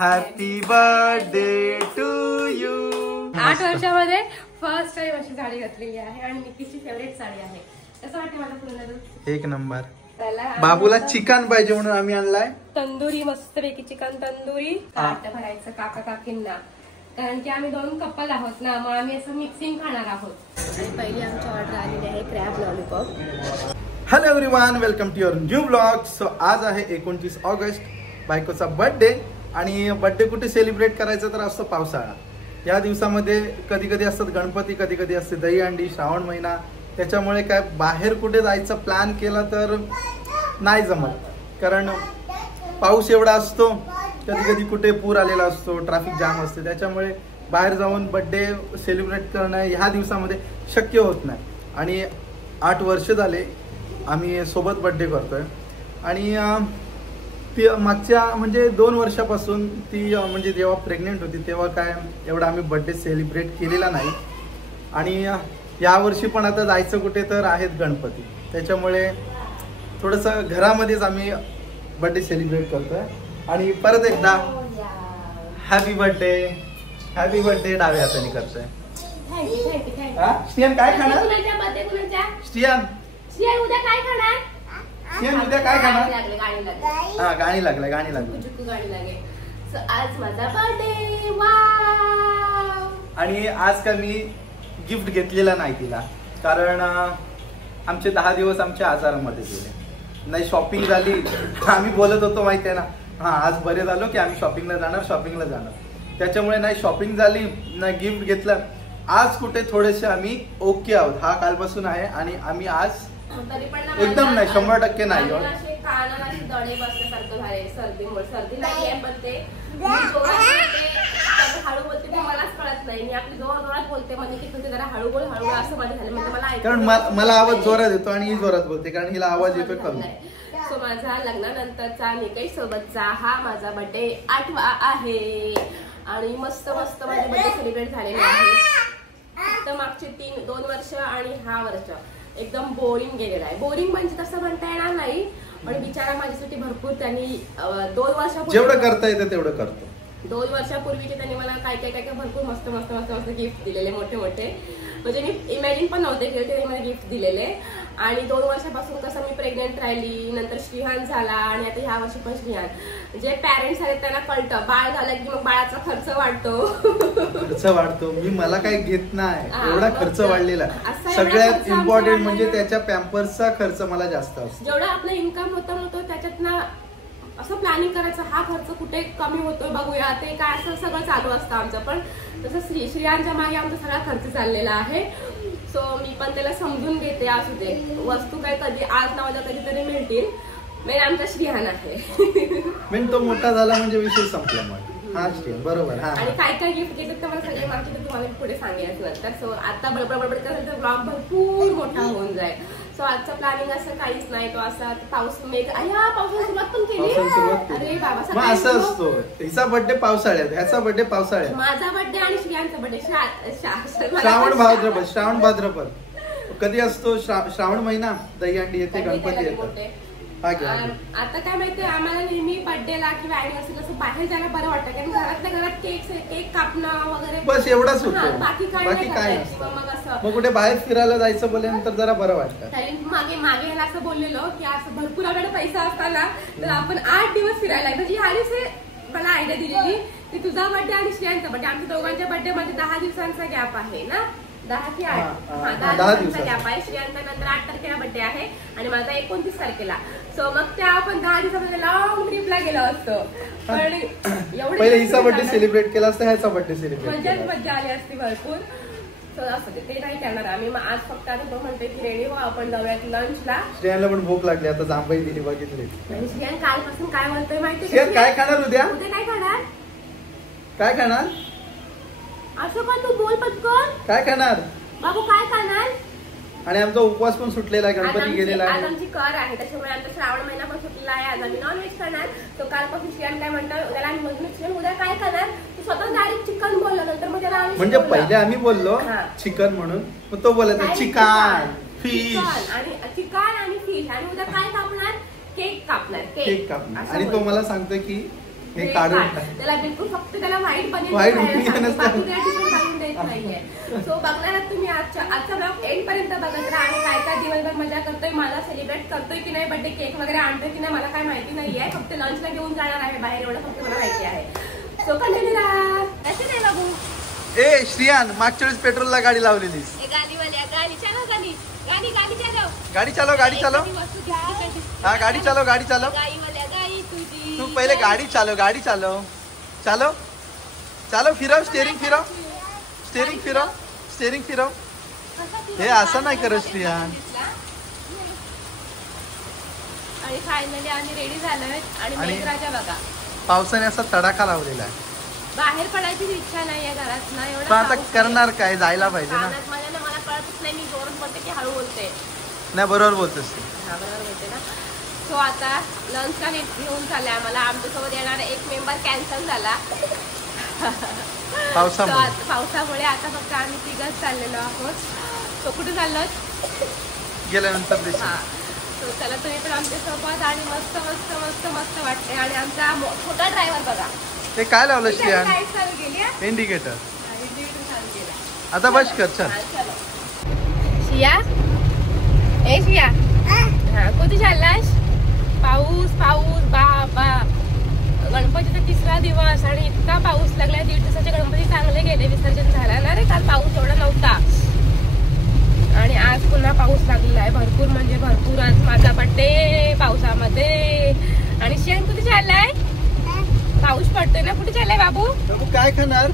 Happy birthday to you. 8 वर्षामध्ये first time अशी साडी घातलेली आहे आणि निकीची फेवरेट साडी आहे। कसं वाटतं मला पूर्ण? एक नंबर। बाबूला चिकन पाहिजे म्हणून आम्ही आणलाय तंदुरी, मस्तपैकी चिकन तंदुरी ताट भरायचं काका काकींना, कारण की आम्ही 2 कपल आहोत ना, मग आम्ही असं मिक्सिंग खाणार आहोत। आणि पहिली आमची ऑर्डर आलेली आहे crab lollipop. Hello everyone, welcome to your new blog. So आज आहे 29 ऑगस्ट, बायकोचा बर्थडे। आणि बर्थडे कुठे सेलिब्रेट करायचा तर असतो पावसाळा। या दिवसामध्ये कधी कधी असतात गणपती, कधी कधी असते दहीहंडी, श्रावण महिना। त्याच्यामुळे काय बाहेर कुठे जायचा प्लॅन केला तर नाही जमत, कारण पाऊस एवढा असतो, कधी कधी कुठे पूर आलेला असतो, ट्रॅफिक जाम असते। त्याच्यामुळे बाहेर जाऊन बर्थडे सेलिब्रेट करणं ह्या दिवसामध्ये शक्य होत नाही। आणि 8 वर्ष झाले आम्ही सोबत बर्थडे करतोय। आणि ती मागच्या म्हणजे 2 वर्षापासून ती म्हणजे जेव्हा प्रेग्नेंट होती तेव्हा काय एवढा आम्ही बर्थडे सेलिब्रेट केलेला नाही। आणि यावर्षी पण आता जायचं कुठे तर आहेत गणपती, त्याच्यामुळे थोडंसं घरामध्येच आम्ही बर्थडे सेलिब्रेट करतोय। आणि परत एकदा हॅपी बर्थडे, हॅपी बर्थडे डाव्या हाताने करतोय। स्टियान काय खाणार? स्टियान उद्या काय खाणार? उद्या काय खाणार? गाणी लागली आज माझा बर्थडे। वाव! आणि आज का मी गिफ्ट घेतलेला नाही तिला, कारण आमचे 10 दिवस आमच्या आजारामध्ये गेले नाही। शॉपिंग झाली, आम्ही बोलत होतो माहिती आहे ना, आज बरे झालो की आम्ही शॉपिंगला जाणार, त्याच्यामुळे नाही शॉपिंग झाली नाही गिफ्ट घेतलं। आज कुठे थोडेसे आम्ही ओके आहोत, हा कालपासून आहे। आणि आम्ही आज एकदम नाही 100% नाही। कानाला दडे बसल्यासारखं झाले सर्दी नाही, पण ते हळू बोलते ते मलाच कळत नाही। मी आपली जोरात बोलते, म्हणजे की तुझे जरा हळू बोल असं माझं झालं, म्हणजे मला कारण मला आवाज जोरात येतो आणि ही जोरात बोलते, कारण हिला आवाज येतोय कमी। सो माझा लग्नानंतरचा निकेश सोबतचा हा माझा बर्थडे 8वा आहे। आणि मस्त मस्त माझे बर्थडे सेलिब्रेट झालेले आहे। तर मागचे 2 वर्ष आणि हा वर्ष एकदम बोरिंग गेलेला आहे। बोरिंग म्हणजे तसं म्हणता येणार नाही, पण बिचारा माझ्यासाठी भरपूर त्यांनी 2 वर्षापूर्वी जेवढं करता येतं तेवढं करतो। 2 वर्षापूर्वीचे त्यांनी मला काय भरपूर मस्त गिफ्ट दिलेले, मोठे म्हणजे मी इमॅजिन पण नव्हते केले त्यांनी मला गिफ्ट दिलेले। आणि 2 वर्षापासून कसं मी प्रेग्नेंट राहिली, नंतर श्रीहान झाला आणि आता ह्या वर्षी पण श्रीहान। जे पॅरेंट्स आहेत त्यांना कळतं, बाळ झालं की मग बाळाचा खर्च वाढतो। मला काही घेत नाही, एवढा खर्च वाढलेला। सगळ्यात इम्पॉर्टंट म्हणजे त्याच्या पॅम्पर्सचा खर्च मला जास्त असतो। जेवढा आपलं इन्कम होतं त्याच्यातनं असं प्लॅनिंग करायचं, हा खर्च कुठे कमी होतोय बघूया, ते काय असं सगळं चालू असतं आमचं। पण तसं श्रियांच्या मागे आमचा सगळा खर्च चाललेला आहे। सो मी पण त्याला समजून घेते, असू दे वस्तू काय कधी आज ना उद्या कधीतरी मिळतील। मेन आमचा श्रीहान आहे, मेन तो मोठा झाला म्हणजे विषय संपला मग। बरोबर। आणि काय गिफ्ट घेतात तर मला सगळे मागचे तर तुम्हाला पुढे सांगेल नंतर। सो आता बडबड करायचं तर ब्लॉग भरपूर मोठा होऊन जाईल। सो आजचं प्लॅनिंग असं काहीच नाही, तो असा पाऊस पावसाला सुरुवात पण केली। अरे बाबा, असं असतो, हिचा बर्थडे पावसाळ्यात, ह्याचा बर्थडे पावसाळ्यात, माझा बर्थडे आणि श्रियांचा बर्थडे श्रावण भाद्रपद कधी असतो? श्रावण महिना, दहीहंडी येते, गणपती येते। आता काय माहितीये, आम्हाला नेहमी बर्थडेला किंवा अॅनिव्हर्सरीला असं बाहेर जायला बरं वाटतं, कारण घरातल्या घरात केक कापणं वगैरे बस एवढंच होतं, बाकी काय नसतं। मग कुठे बाहेर फिरायला जायचं बोलल्यानंतर जरा बरं वाटतं। मागे ह्याला असं बोललेलो की असं भरपूर आपल्याकडे पैसा असताना तर आपण 8 दिवस फिरायला, म्हणजे ह्याने मला आयडिया दिलेली की तुझा बर्थडे आणि श्रेयांचा बर्थडे, आमच्या दोघांच्या बर्थडे मध्ये 10 दिवसांचा गॅप आहे ना, 10 की 8, 10 दिवसांचा गॅप आहे। श्रेयांचा नंतर 8 तारखेला बर्थडे आहे आणि माझा 29 तारखेला। सो मग त्या आपण 10 दिवसामध्ये लॉंग ट्रिपला गेलो असतो, पण पहिले हिचा बर्थडे सेलिब्रेट केला असता, ह्याचा बर्थडे सेलिब्रेट मजा आली असती भरपूर। असं ते नाही करणार आम्ही। मग आज फक्त आता तो म्हणतोय की रेडी हो आपण जाऊयात लंचला। श्रेयाला पण भूक लागली, आता जांभई दिली बघितली। श्रेयान कालपासून काय म्हणतोय माहिती? काय खाणार उद्या? काय खाणार? असं पण तू बोल पटकन, काय खाणार बाबू, काय खाणार? आणि आमचा उपवास पण सुटलेला आहे, गणपती गेलेला आहे। आज आमची कर आहे, त्याच्यामुळे आमचा श्रावण महिना पण सुटलेला आहे। आज आम्ही नॉनव्हेज खाणार। तो कालपासून श्रेयान काय म्हणतो, उद्याला आम्ही म्हणतो उद्या काय खाणार, तू स्वतः डायरेक्ट चिकन बोललो, नंतर मग त्याला म्हणजे पहिले आम्ही बोललो चिकन म्हणून, मग तो बोलायचा चिकन फिश आणि फिश, आणि उद्या काय कापणार, केक कापणार। आणि तो मला सांगतोय की हे काढून त्याला बिलकुल फक्त त्याला व्हाईट पनीर व्हाईट घालून देत नाहीये. सो बघणार तुम्ही आजचा ब्लॉग एंड पर्यंत बघत राहा आणि काय काय दिवसभर मजा करतोय, मला सेलिब्रेट करतोय की नाही, बर्थडे केक वगैरे आणतोय की नाही मला काय माहिती नाहीये. फक्त लंचला घेऊन जाणार आहे बाहेर, एवढं फक्त मला माहिती आहे. सो कंटिन्यू राहा. कसे नाही बाबू? ए श्रियान, मागच्या वेळेस पेट्रोलला गाडी लावलेलीस. गाडी चालव गाडी चालव. हा गाडी चालव गाडी चालव. तू पहिले गाडी चालव गाडी चालव. चालव चालव. फिरव स्टेरिंग फिरव. स्टेरिंग फिरव. स्टेरिंग फिरव. हे असं नाही करत श्रियान. आणि फायनली आम्ही रेडी झालोय आणि मेघराजा बघा पावसाने असा तडाखा लावलेला आहे. बाहेर पडायची इच्छा नाहीये घरात ना. पण आता करणार काय, जायला पाहिजे ना. मला कळतच नाही, मी जोरात बोलते की हळू बोलते. नाही बरोबर बोलतेस तू. हा बरोबर बोलते ना. सो आता लंचला घेऊन चालले आम्हाला. आमच्यासोबत येणारा एक मेंबर कॅन्सल झाला पावसामुळे. आता फक्त आम्ही तिघच चाललेलो आहोत. तो कुठे चाललो गेल्यानंतर. हा सो चला तुम्ही पण आमच्यासोबत. आणि मस्त मस्त मस्त मस्त वाटते. आणि आमचा छोटा ड्रायव्हर बघा ते काय लावलं श्रियान? इंडिकेटर. इंडिकेटर चालू केला. आता बस कर. चल शिया. ए शिया, हा कुठे चाललास? पाऊस पाऊस बाबा. गणपतीचा 3रा दिवस आणि इतका पाऊस लागला. 1.5 दिवसाचे गणपती चांगले गेले, विसर्जन झाला ना रे. काल पाऊस एवढा नव्हता आणि आज पुन्हा पाऊस लागलेला आहे भरपूर, म्हणजे भरपूर. आज माझा बर्थडे पावसामध्ये. आणि शियान कुठे चाललाय? पाऊस पडतोय ना. कुठे चाललाय बाबू? काय खाणार?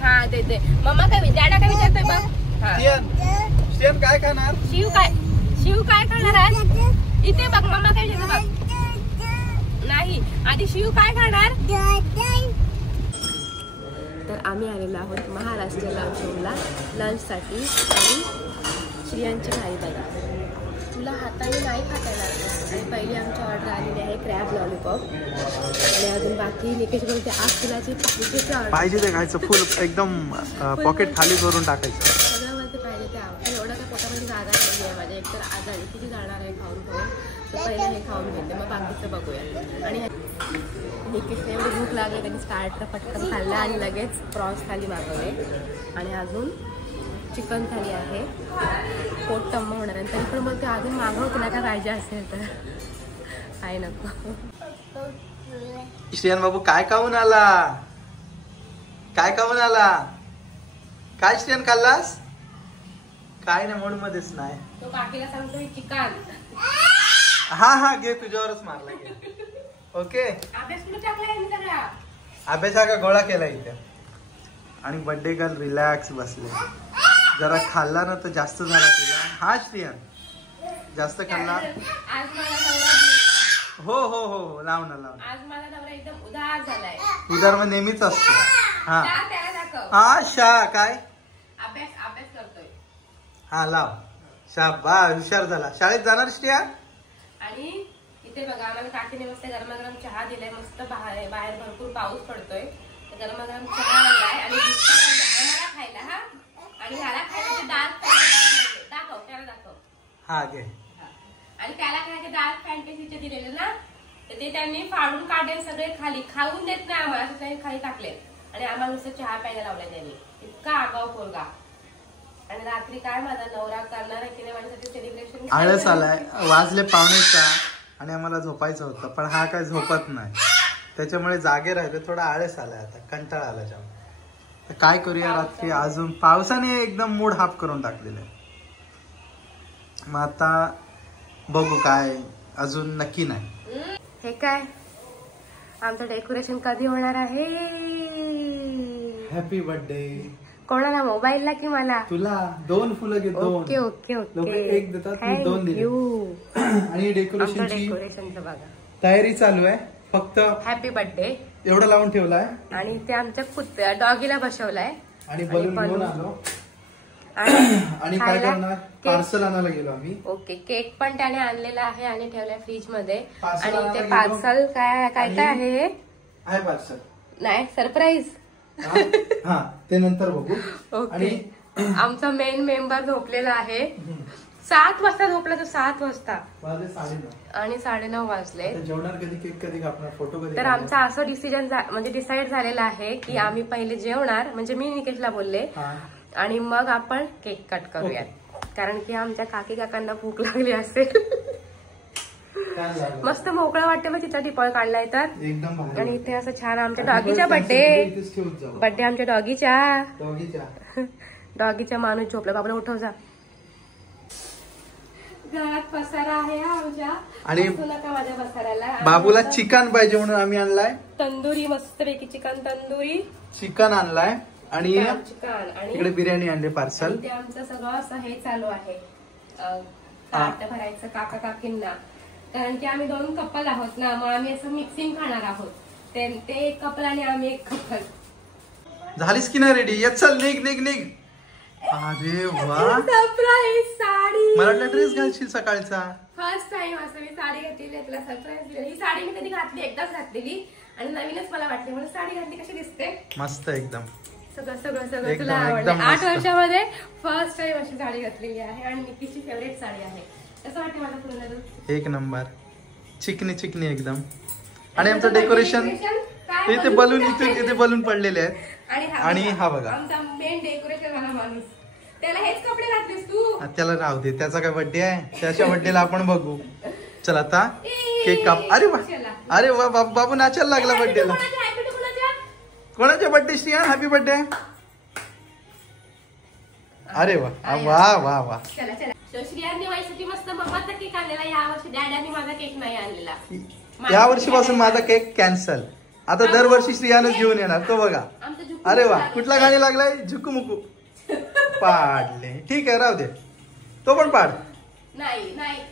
हा दे दे. मम्मा काय डॅडा काय विचारतोय बघ. हा शियान काय खाणार? शिव काय खाणार आहे? इथे बघ मम्मा काय विचारतो बघ. नाही आधी शिव काय खाणार? तर आम्ही आलेलो आहोत महाराष्ट्र लंचला लंचसाठी. आणि श्रियांची थाळी बघा. तुला हाताने नाही खाता येणार. आणि पहिली आमची ऑर्डर आलेली आहे क्रॅब लॉलीपॉप. आणि अजून बाकी निकेश बोलते आज तुलाची पाहिजे ते खायचं फुल एकदम पॉकेट खाली करून टाकायचं. सगळ्यामध्ये पाहिजे ते आवडतं. एवढं काय पोटामध्ये जागा नाही आहे माझ्या. एकतर आजारी किती जाणार आहे खाऊन खाऊन. तर पहिले हे खाऊन घेते मग बाकीचं बघूया. आणि निकेशने एवढी भूक लागली त्यांनी स्टार्टर पटकन खाल्लं आणि लगेच प्रॉन्स थाली मागवले. आणि अजून चिकन थाली आहे. पोट टम्म होणार आहे. तरी पण मग ते अजून मागवते ना काय पाहिजे असेल तर. काय नको. श्रियान बाबू काय खाऊन आला? काय खाऊन आला? काय श्रियान खाल्लास? काय ना मूड मध्येच नाही. तो काकीला सांगतोय चिकन. हा हा घे तुझ्यावरच मारला घे. ओके. अभ्यास कुठे टाकलाय मी सगळा? अभ्यास का गोळा केला इथे. आणि बर्थडे गर्ल रिलॅक्स बसले. जरा खाल्ला ना तर जास्त झाला तुला. हा श्रियान जास्त खाल्ला. आज मला नवरा. हो हो हो लाव ना लाव. आज मला नवरा एकदम उदार झालाय. उदार मग नेहमीच असतो. हा दाखव. हा शा काय अभ्यास करतोय. हा लाव. शाबास हुशार झाला. शाळेत जाणार श्रिया. आणि इथे बघा आम्हाला काकीने मस्त गरमागरम चहा दिलाय. मस्त बाहेर भरपूर पाऊस पडतोय. गरमागरम चहा आणलाय आणि आम्हाला खायला. हा आणि ह्याला खायला ते डार्क दाखव. त्याला दाखव. हा घे. आणि त्याला खायचे डार्क फॅन्टसीचे दिलेले ना तर ते त्यांनी फाडून काढले सगळे खाली. खाऊन देत नाही आम्हाला. त्यांनी खाली टाकले आणि आम्हाला नुसतं चहा प्यायला लावलाय त्यांनी. इतका आगाऊ पोरगा. आणि रात्री काय माझा नवरा करणार आहे की नाही माझ्यासाठी सेलिब्रेशन. आळस आलाय. वाजले 5:45 आणि आम्हाला झोपायचं होतं पण हा काय झोपत नाही. त्याच्यामुळे जागे राहिले. थोडा आळस आलाय. आता कंटाळा आला जाम. तर काय करूया रात्री. अजून पावसाने एकदम मूड हाफ करून टाकलेला आहे. मग आता बघू काय अजून नक्की नाही. हे काय आमचं डेकोरेशन कधी होणार आहे? Happy birthday. कोणाला मोबाईलला की मला? तुला. 2 फुलं घे. 2. Okay okay okay. एक देतात मी 2 दिले. आणि डेकोरेशनचं बघा तयारी चालू आहे. फक्त हॅपी बर्थडे एवढं लावून ठेवलाय. आणि ते आमच्या डॉगीला बसवलाय. आणि बलून घेऊन आलो. आणि काय करणार पार्सल आणायला गेलो आम्ही. ओके. केक पण त्याने आणलेला आहे आणि ठेवलाय फ्रीज मध्ये. आणि ते पार्सल काय काय काय आहे? आहे पार्सल नाही सरप्राईज. हा ते नंतर बघू. ओके. आमचा मेन मेंबर झोपलेला आहे. 7 वाजता झोपला तो, 7 वाजता वाजले 9:30 आणि 9:30 वाजले. जेवणार कधी, केक कधी कापणार, फोटो कधी? तर आमचा असं डिसिजन म्हणजे डिसाईड झालेला आहे की आम्ही पहिले जेवणार, म्हणजे मी निकेशला बोलले, आणि मग आपण केक कट करूया, कारण की आमच्या काकी काकांना भूक लागली असेल. मस्त मोकळं वाटते मग तिथं टिपळ काढलाय तर एकदम. आणि इथे असं छान आमच्या डॉगीचा बर्थडे आमच्या डॉगीच्या माणूस झोपला. बाबूला उठव जा. घरात पसारा आहे आमच्या, आणि माझ्या पसाराला बाबूला चिकन पाहिजे म्हणून आम्ही आणलाय तंदुरी, मस्तपैकी चिकन तंदुरी चिकन आणलाय, आणि चिकन आणि इकडे बिर्याणी आणली पार्सल. ते आमचं सगळं असं हे चालू आहे, ताट भरायचं काका काकींना, कारण की आम्ही 2 कपल आहोत ना, मग आम्ही असं मिक्सिंग खाणार आहोत. ते एक कपल आणि आम्ही एक कपल. झालीस की नाही रेडी? येत चल, निघ. अरे वा, सरप्राईज साडी. मला वाटलं ड्रेस घालशील सकाळचा. फर्स्ट टाइम असं मी साडी घातलेली, तुला सरप्राईज दिली. ही साडी मी कधी घातली, एकदाच घातलेली, आणि नवीनच मला वाटली म्हणून साडी घातली. कशी दिसते? मस्त एकदम. सगळं तुला आवडलं. 8 वर्षामध्ये फर्स्ट टाइम अशी साडी घातलेली आहे, आणि निकीची फेवरेट साडी आहे. कसं वाटतं मला पूर्ण? एक नंबर, चिकनी एकदम. आणि आमचं डेकोरेशन इथे बलून, इथे बलून पडलेले आहेत, आणि हा बघा आमचा मेन डेकोरेशन वाला माणूस. त्याला हेच कपडे घातलेस तू? त्याला राहू दे, त्याचा काय बर्थडे आहे, त्याच्या बर्थडेला आपण बघू. चल आता केक काप. अरे वा बाबू नाचायला लागला बर्थडेला. कोणाच्या बर्थडे श्रिया? Happy birthday. अरे वा वा वा वा. चला श्रियांनी व्हायसाठी मस्त मम्माचा केक आणलेला. यावर्षी डॅडॅनी माझा केक नाही आणलेला. या वर्षीपासून माझा केक कॅन्सल. आता दरवर्षी श्रियानच घेऊन येणार तो बघा. अरे वा, कुठला गाणी लागलाय? झुकूमुकू पाडले. ठीक आहे, राहू दे, तो पण पाड.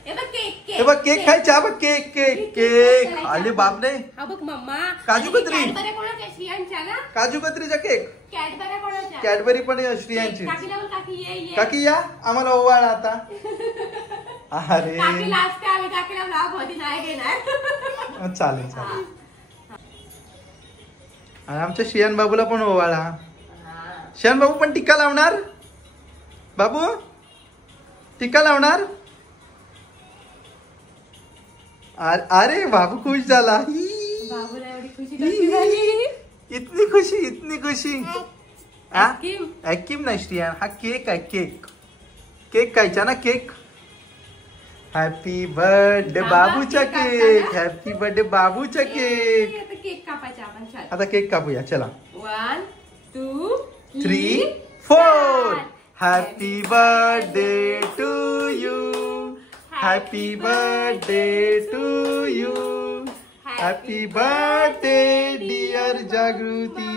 हे बघ केक खायचा. बघ केक. अरे बापरे, बघ मम्मा, काजू कतरी, काजू कतरीचा केक. कॅडबरी पण श्रियांची. काकी या, आम्हाला ओवाळा आता. अरे चालेल. आणि आमच्या शियान बाबूला पण ओवाळा. शियान बाबू पण टिक्का लावणार. बाबू टिक्का लावणार. अरे बाबू खुश झाला. इतनी खुशी. ॲक्किम नाही श्रियान, हा केक आहे. केक खायचा ना, केक. हॅपी बर्थडे बाबूचा केक. हॅपी बर्थडे बाबूचा केक. आता केक कापूया. चला, 1 2 3 4. Happy birthday to you. Happy birthday to you. Happy birthday dear Jagruti.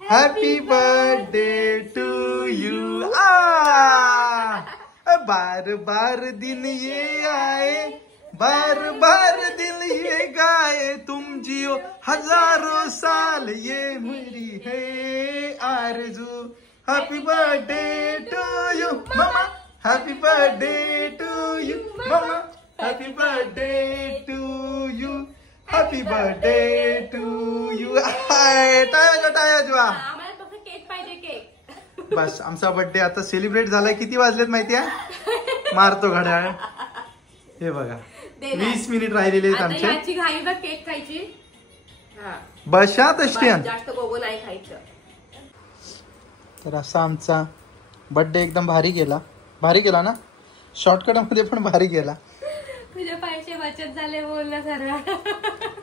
Happy birthday to you. बार बार दिन ये आए, बार बार दिल ये गाए, तुम जियो हजारों साल, ये मेरी है आरज़ू. हैप्पी बर्थडे टू यू मामा. हैप्पी बर्थडे टू यू मामा. Happy birthday to you. Happy birthday to you. टाया जुआ. बस, आमचा बर्थडे आता सेलिब्रेट झालाय. किती वाजलेत माहितीये? मारतो घड्याळ. हे बघा, 20 मिनिट राहिलेले आहेत आमचे. केक खायची. बशा तश्टियन जास्त गोगो नाही खायचं. तर असा आमचा बर्थडे एकदम भारी गेला ना. शॉर्टकट मध्ये पण भारी गेला. तुझे पैसे बचत झाले, बोलला सर.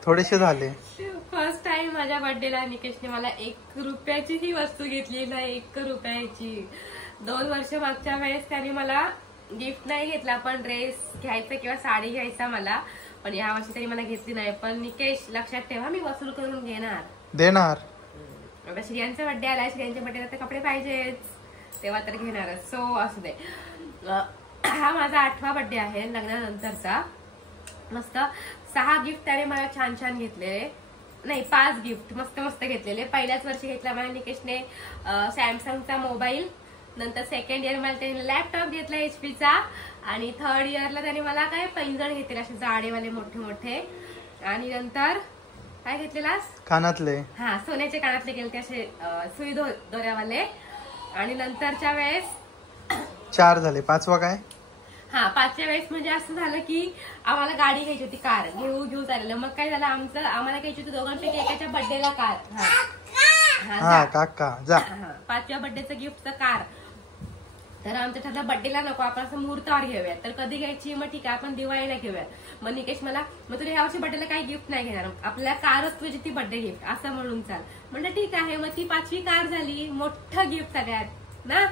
थोडेसे झाले. फर्स्ट टाइम माझ्या बर्थडेला निकेशने मला 1 रुपयाची ही वस्तू घेतली नाही. 1 रुपयाची. 2 वर्ष मागच्या वेळेस त्याने मला गिफ्ट नाही घेतला, पण ड्रेस घ्यायचा किंवा साडी घ्यायचा मला. पण या वर्षी तरी मला घेतली नाही. पण निकेश लक्षात ठेवा, मी वसूल करून देणार. आता श्रियांचा बर्थडे आला. श्रियांच्या बर्थडेला तर कपडे पाहिजेच, तेव्हा तर घेणारच. सो असू दे. हा माझा 8वा बर्थडे आहे लग्नानंतरचा. मस्त 6 गिफ्ट त्याने मला छान छान घेतलेले. नाही, 5 गिफ्ट मस्त घेतलेले. पहिल्याच वर्षी घेतला मला निकेशने सॅमसंगचा मोबाईल. नंतर सेकंड इयर मला त्याने लॅपटॉप घेतला HP चा. आणि 3rd इयरला त्याने मला काय पैंजण घेतले, असे जाडेवाले मोठे. आणि नंतर काय घेतलेलास? कानातले. हा, सोन्याचे कानातले गेले, असे सुई दोऱ्यावाले. आणि नंतरच्या वेळेस 4 झाले. 5वा काय? हा 5व्या वेळेस म्हणजे असं झालं की आम्हाला गाडी घ्यायची होती, कार घेऊ चाललेलं. मग काय झालं, आम्हाला घ्यायची होती दोघांपैकी एकाच्या बर्थडेला कार. हा काका जा. 5व्या बर्थडेचं गिफ्टचं कार. तर आमच्या ठरलं बर्थडेला नको, आपण असं मुहूर्तावर घेऊया. तर कधी घ्यायची, मग ठीक आहे आपण दिवाळीला घेऊया. मग निकेश मला, मग तुला यावर्षी बर्थडेला काही गिफ्ट नाही घेणार, आपल्या कारच तुझी ती बर्थडे गिफ्ट असं म्हणून चाल. म्हणलं ठीक आहे. मग ती 5वी कार झाली, मोठं गिफ्ट सगळ्यात ना.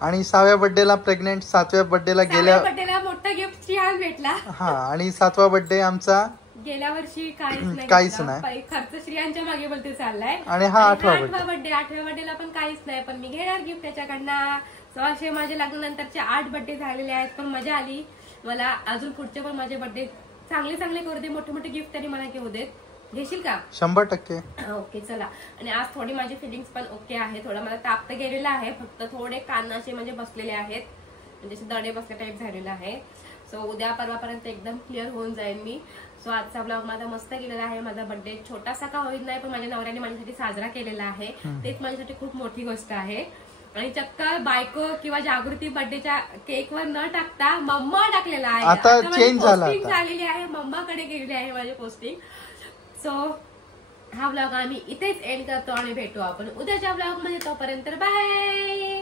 आणि 6व्या बर्थडेला प्रेग्नेंट, 7व्या बर्थडेला बर्थडेला मोठा गिफ्ट श्रियान भेटला. हा आणि 7वा बर्थडे आमचा गेल्या वर्षी काहीच नाही. खर्च श्रियांच्या मागे बोलते चाललाय. आणि हा 8वा बर्थडे, 8व्या बर्थडेला पण काहीच नाही, पण मी घेणार गिफ्ट त्याच्याकडनं. असे माझे लग्नानंतरचे 8 बर्थडे झालेले आहेत, पण मजा आली मला. अजून पुढचे पण माझे बर्थडे चांगले करू दे, मोठे मोठे गिफ्ट तरी मला घेऊ देत. घेशील का? 100%. ओके चला. आणि आज थोडी माझी फिलिंग्स पण ओके आहे. थोडा मला ताप तर गेलेला आहे, फक्त थोडे कानाचे म्हणजे बसलेले आहेत, म्हणजे दडे बसले टाईप झालेला आहे. सो उद्या परवापर्यंत एकदम क्लिअर होऊन जाईल मी. सो आजचा ब्लॉग माझा मस्त गेलेला आहे. माझा बर्थडे छोटासा का होईल नाही, पण माझ्या नवऱ्याने माझ्यासाठी साजरा केलेला आहे, तेच माझ्यासाठी खूप मोठी गोष्ट आहे. आणि चक्क बायको किंवा जागृती बर्थडेच्या केकवर न टाकता मम्मा टाकलेला आहे. आता चेंज झालेली आहे, मम्माकडे गेलेली आहे माझी पोस्टिंग. सो हा ब्लॉग आम्ही इथेच एंड करतो आणि भेटू आपण उद्याच्या ब्लॉग मध्ये. तोपर्यंत बाय.